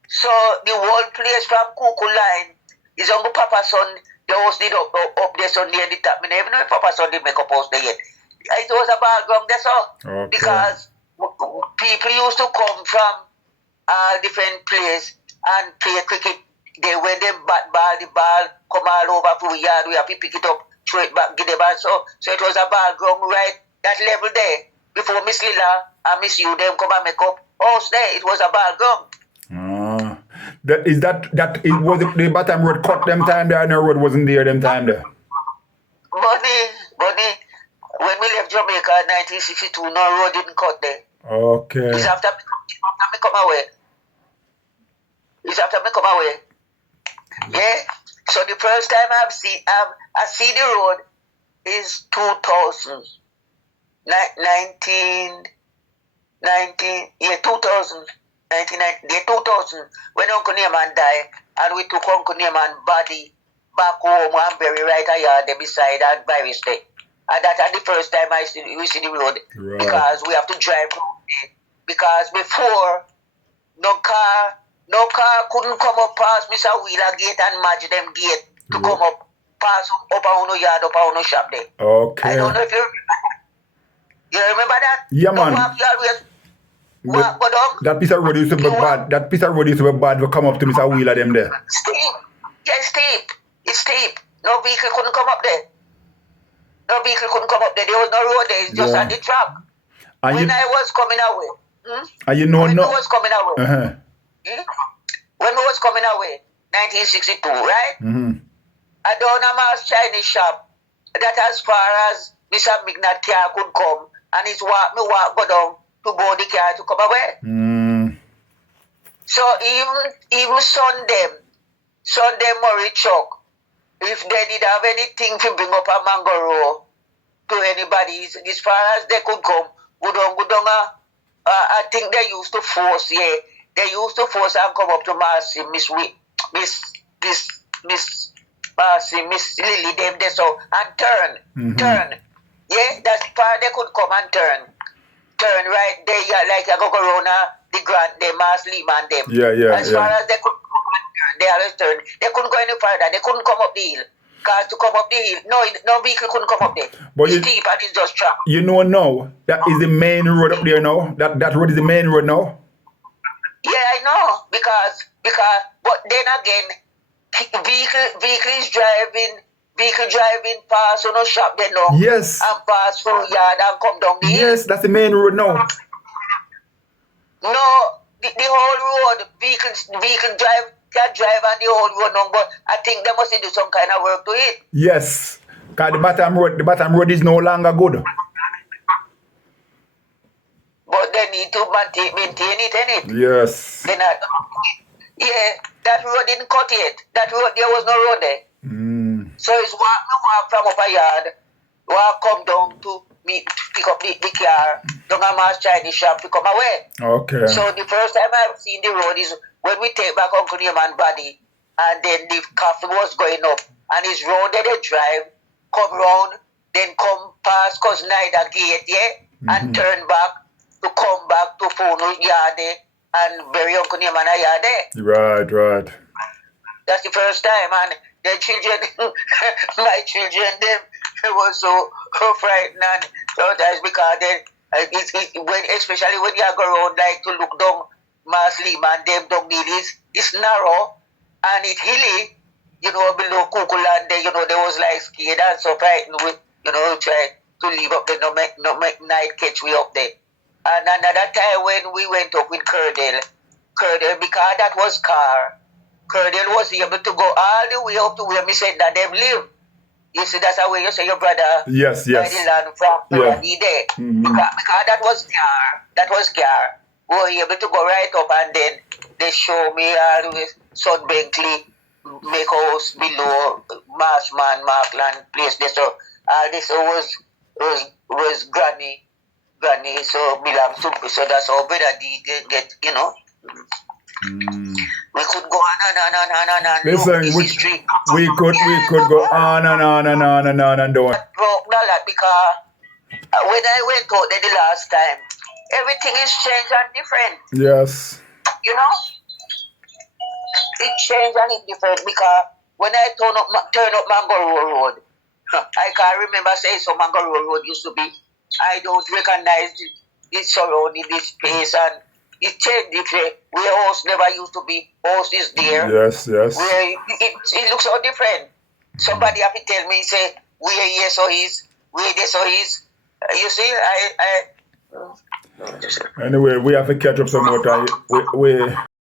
So the whole place from Cuckoo Line is on Papa's son. The house did up there so near the top. I never know if Papa's son did make up house there yet. It was a ball ground, that's all. Okay. Because people used to come from different places and play cricket. They when them bat ball, the ball come all over to the yard. We have to pick it up, throw it back, get the ball. So it was a ball ground right that level there. Before Miss Lila and Miss U them come and make up house there. It was a ball ground. It was the Batam Road cut them time there and the road wasn't there them time there? Bunny, when we left Jamaica in 1962, no road didn't cut there. Okay. It's after me come away. Yeah. So the first time I see the road is 2000. 2000, when Uncle Neyman died, and we took Uncle Neyman's body back home and buried right here beside that virus day. And that's the first time we see the road. Right. Because we have to drive home. Because before, no car couldn't come up past Mr. Wheeler gate and match them gate to come up past up on the yard, up on the shop there. Okay. I don't know if you remember that? Yeah, man. That piece of road used to be bad. That piece of road used to be bad to come up to Mr. Wheeler them there. Steep. Yeah, steep. It's steep. No vehicle couldn't come up there. There was no road there. It's just at the track. When I was coming away. And you know when I was coming away. When we was coming away, 1962, right? I down a Mass Chinese shop that as far as Mr. Mignat car could come, and it's walk go down to board the car to come away. So even Sunday Murray Chuck, if they did have anything to bring up a Mangoro to anybody, as far as they could come, go down. I think they used to force, yeah. They used to force and come up to Marcy, Miss Lily, them there so and turn. Yeah, that's part they could come and turn right there, yeah, like I go around the Grand, the Mass Lehman them. Yeah. As far as they could come and turn, they always turn. They couldn't go any further. They couldn't come up the hill. Because to come up the hill, no vehicle couldn't come up there. But it's steep and it's just track. You know now, that is the main road up there now. That road is the main road now. Yeah, I know. Because but then again, vehicle driving past no shop then now. Yes. And pass through yard and come down the hill. Yes, that's the main road now. No, the whole road, vehicle can drive on the whole road now, but I think they must do some kind of work to it. Yes. Because the bottom road is no longer good. But they need to maintain it, innit? Yes. Yeah, that road didn't cut it. That road, there was no road there. So it's walk from up a yard, come down to pick up the car, down a Mass Chinese shop to come away. Okay. So the first time I've seen the road is when we take back Uncle Neyman's body, and then the coffee was going up, and his road that they drive, come round, then come past Cousin Ida gate, yeah, and turn back to come back to Fono yard there, and bury Uncle Neyman a yard there. Right. That's the first time, and the children, my children, them was so frightened, and sometimes because especially when you go around like to look down Mass Lehman, them down it's narrow and it's hilly, below Cuckoo Land there, there was like scared and so frightened with, try to leave up there, no make night catch we up there. And another time when we went up with Curdle, because that was car, Curdle was able to go all the way up to where me said that them live. You see, that's how you say your brother Yes, by the yes. land from Yeah. he there. Mhm. Because that was car. That was car. We were able to go right up and then they show me all the Son Bentley make house below Marshman, Markland place there. So all this was Granny, so belongs to, so that's how brother D get, you know. We could go on and on and on and on. Look, Listen, this we history. could go on and on and on and on and down. Broke a lot because when I went out there the last time, everything is changed and different. Yes. You know, it changed and it's different because when I turn up Mango Road, I can't remember saying so Mango Road used to be. I don't recognize this surrounding, this place, and it changed different. Where house never used to be, house is there. Yes, yes. Where it looks so different. Somebody have to tell me, say, where here so is, where there so is. You see, Anyway, we have to catch up some more time. We